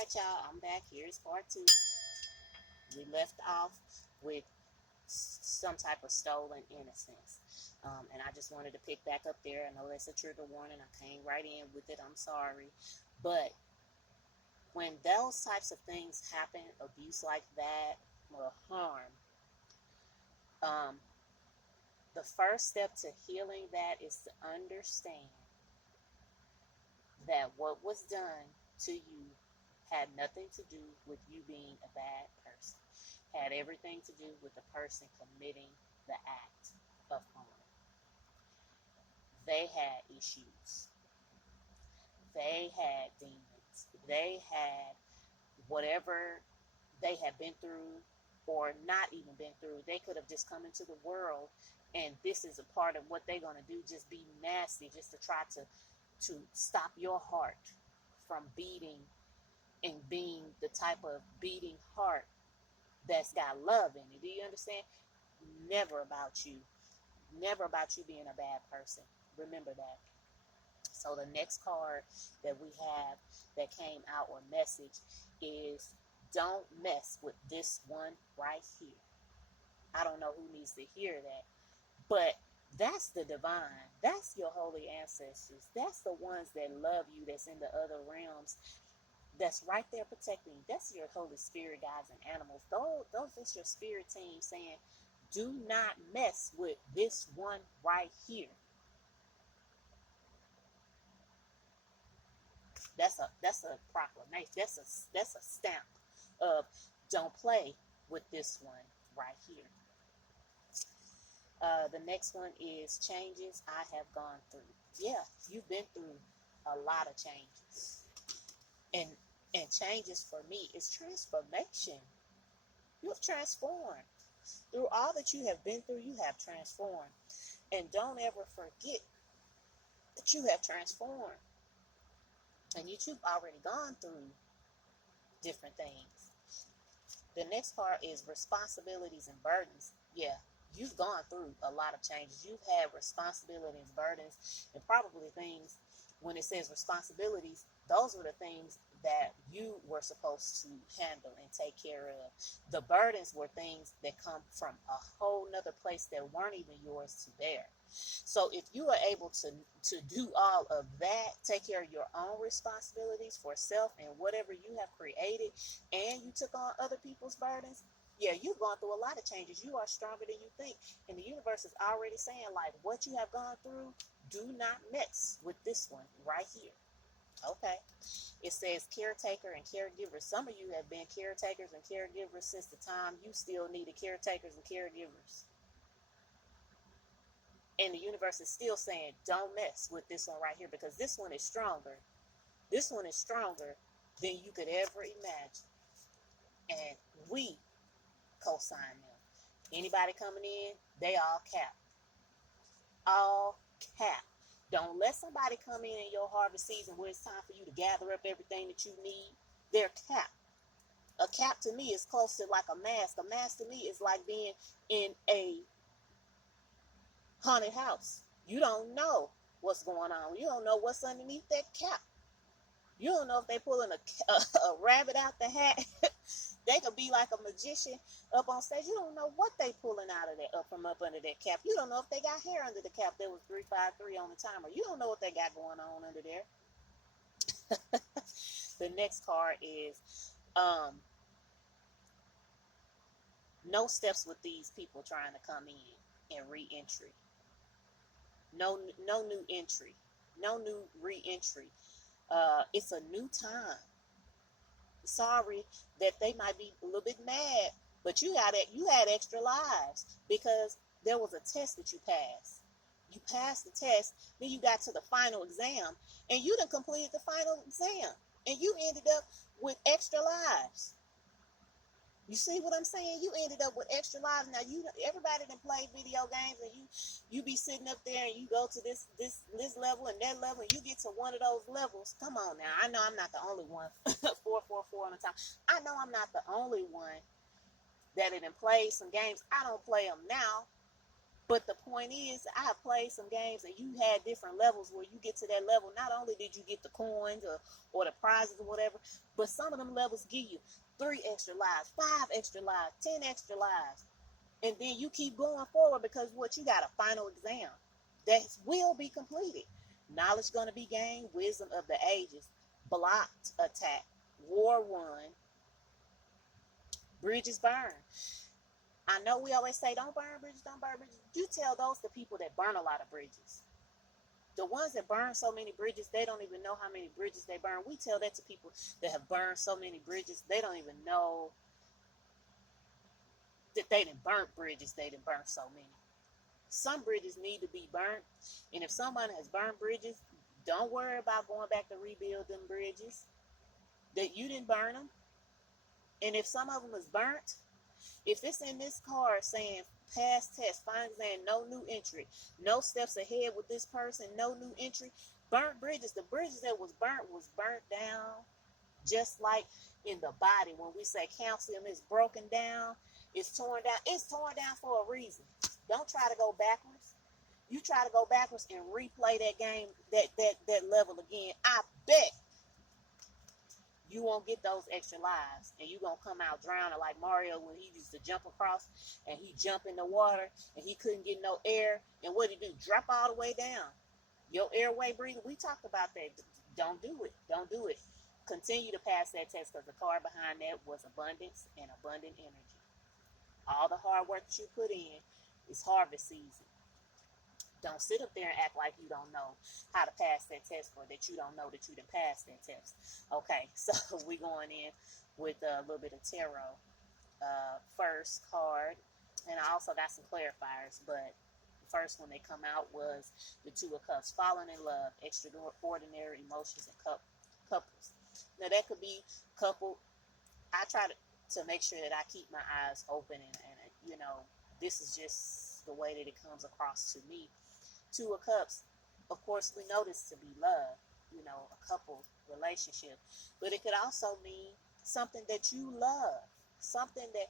Alright, y'all, I'm back. Here's part 2. We left off with some type of stolen innocence. And I just wanted to pick back up there. I know that's a trigger warning. I came right in with it. I'm sorry. But when those types of things happen, abuse like that or harm, um, the first step to healing that is to understand that what was done to you had nothing to do with you being a bad person. Had everything to do with the person committing the act of harm. They had issues. They had demons. They had whatever they had been through or not even been through. They could have just come into the world and this is a part of what they're going to do, just be nasty, just to try to stop your heart from beating and being the type of beating heart that's got love in it. Do you understand? Never about you. Never about you being a bad person. Remember that. So the next card that we have that came out or message is don't mess with this one right here. I don't know who needs to hear that, but that's the divine. That's your holy ancestors. That's the ones that love you, that's in the other realms, that's right there protecting you. That's your Holy Spirit guides and animals. Those is your spirit team saying, do not mess with this one right here. That's a proclamation. That's a stamp of don't play with this one right here. The next one is changes I have gone through. Yeah, you've been through a lot of changes. And changes for me is transformation. You have transformed. Through all that you have been through, you have transformed. And don't ever forget that you have transformed. And you've already gone through different things. The next part is responsibilities and burdens. Yeah, you've gone through a lot of changes. You've had responsibilities, burdens, and probably things. When it says responsibilities, those were the things that you were supposed to handle and take care of. The burdens were things that come from a whole nother place that weren't even yours to bear. So if you are able to do all of that, take care of your own responsibilities for self and whatever you have created, and you took on other people's burdens, yeah, you've gone through a lot of changes. You are stronger than you think. And the universe is already saying, like, what you have gone through, do not mess with this one right here. Okay. It says caretaker and caregivers. Some of you have been caretakers and caregivers since the time you still needed caretakers and caregivers. And the universe is still saying, don't mess with this one right here, because this one is stronger. This one is stronger than you could ever imagine. And we co-sign them. Anybody coming in, they all cap. All cap. Don't let somebody come in your harvest season where it's time for you to gather up everything that you need. They're capped. A cap to me is close to like a mask. A mask to me is like being in a haunted house. You don't know what's going on. You don't know what's underneath that cap. You don't know if they pulling a rabbit out the hat. They could be like a magician up on stage. You don't know what they pulling out of that up from up under that cap. You don't know if they got hair under the cap. There was 353 on the timer. You don't know what they got going on under there. The next card is no steps with these people trying to come in and re-entry. No new entry. No new re-entry. It's a new time. Sorry that they might be a little bit mad, but you had extra lives because there was a test that you passed. You passed the test, then you got to the final exam, and you done completed the final exam, and you ended up with extra lives. You see what I'm saying? You ended up with extra lives. Now everybody that play video games, and you be sitting up there and you go to this level and that level, and you get to one of those levels. Come on now. I know I'm not the only one. 444 on the time. I know I'm not the only one that it played some games. I don't play them now, But the point is, I played some games and you had different levels where you get to that level. Not only did you get the coins or the prizes or whatever, but some of them levels give you 3 extra lives, 5 extra lives, 10 extra lives. And then you keep going forward because what you got a final exam that will be completed. Knowledge going to be gained, wisdom of the ages, blocked attack, war won, bridges burned. I know we always say, don't burn bridges, don't burn bridges. You tell those the people that burn a lot of bridges. The ones that burn so many bridges, they don't even know how many bridges they burn. We tell that to people that have burned so many bridges, they don't even know that they didn't burn bridges, they didn't burn so many. Some bridges need to be burnt, and if someone has burned bridges, don't worry about going back to rebuild them bridges. That you didn't burn them. And if some of them is burnt, if it's in this card saying pass test, final exam, no new entry, no steps ahead with this person, no new entry, burnt bridges, the bridges that was burnt down, just like in the body. When we say calcium is broken down, it's torn down for a reason. Don't try to go backwards. You try to go backwards and replay that game, that level again, I bet you won't get those extra lives, and you're going to come out drowning like Mario when he used to jump across, and he jumped in the water, and he couldn't get no air, and what did he do? Drop all the way down. Your airway breathing, we talked about that. Don't do it. Don't do it. Continue to pass that test, because the card behind that was abundance and abundant energy. All the hard work that you put in is harvest season. Don't sit up there and act like you don't know how to pass that test, or that you don't know that you didn't pass that test. Okay, so we going in with a little bit of tarot. First card, and I also got some clarifiers, but the first one that come out was the Two of Cups, falling in love, extraordinary emotions, and couples. Now that could be couple. I try to make sure that I keep my eyes open, and this is just the way that it comes across to me. Two of Cups, of course, we know this to be love, a couple relationship. But it could also mean something that you love, something that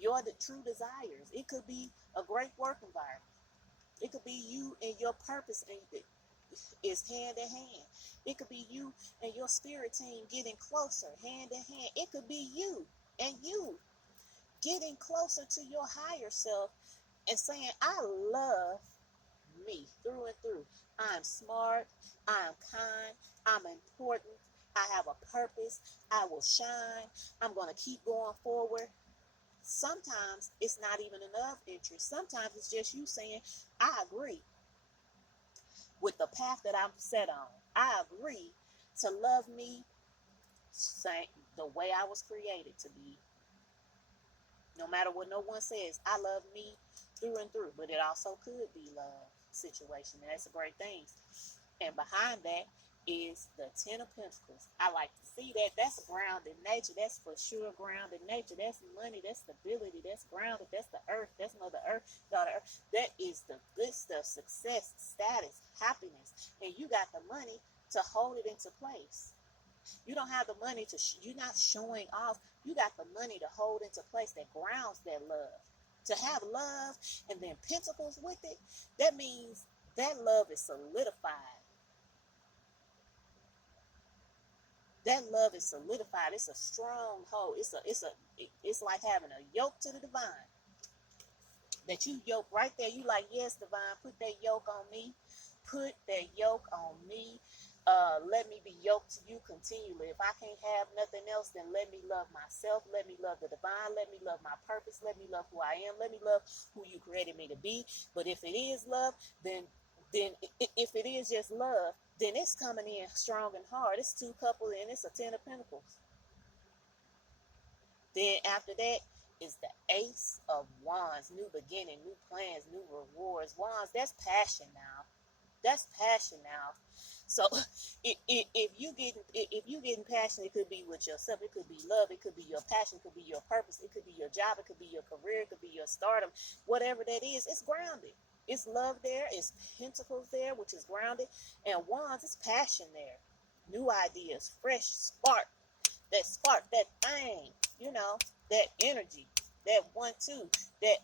you're the true desires. It could be a great work environment. It could be you and your purpose is hand in hand. It could be you and your spirit team getting closer, hand in hand. It could be you and you getting closer to your higher self and saying, I love me through and through. I'm smart. I'm kind. I'm important. I have a purpose. I will shine. I'm going to keep going forward. Sometimes it's not even enough interest. Sometimes it's just you saying, I agree with the path that I'm set on. I agree to love me the way I was created to be. No matter what no one says, I love me through and through. But it also could be love situation, and that's a great thing. And behind that is the Ten of Pentacles. I like to see that. That's grounded nature. That's for sure grounded nature. That's money. That's stability. That's grounded. That's the earth. That's Mother Earth, daughter Earth. That is the good stuff. Success, status, happiness. And you got the money to hold it into place. You don't have the money you're not showing off. You got the money to hold into place that grounds that love. To have love and then pentacles with it, that means that love is solidified. That love is solidified. It's a stronghold. It's like having a yoke to the divine. That you yoke right there. You like, yes, divine, put that yoke on me. Put that yoke on me. Let me be yoked to you continually. If I can't have nothing else, then let me love myself. Let me love the divine. Let me love my purpose. Let me love who I am. Let me love who you created me to be. But if it is love, then if it is just love, then it's coming in strong and hard. It's two couples and it's a Ten of Pentacles. Then after that is the Ace of Wands. New beginning, new plans, new rewards. Wands, that's passion now. That's passion now. So if you getting passionate, it could be with yourself. It could be love. It could be your passion. It could be your purpose. It could be your job. It could be your career. It could be your stardom. Whatever that is, it's grounded. It's love there. It's pentacles there, which is grounded. And wands, it's passion there. New ideas, fresh spark. That thing, that energy, that 1, 2, that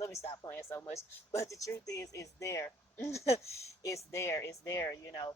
Let me stop playing so much. But the truth is, it's there. It's there. It's there. You know,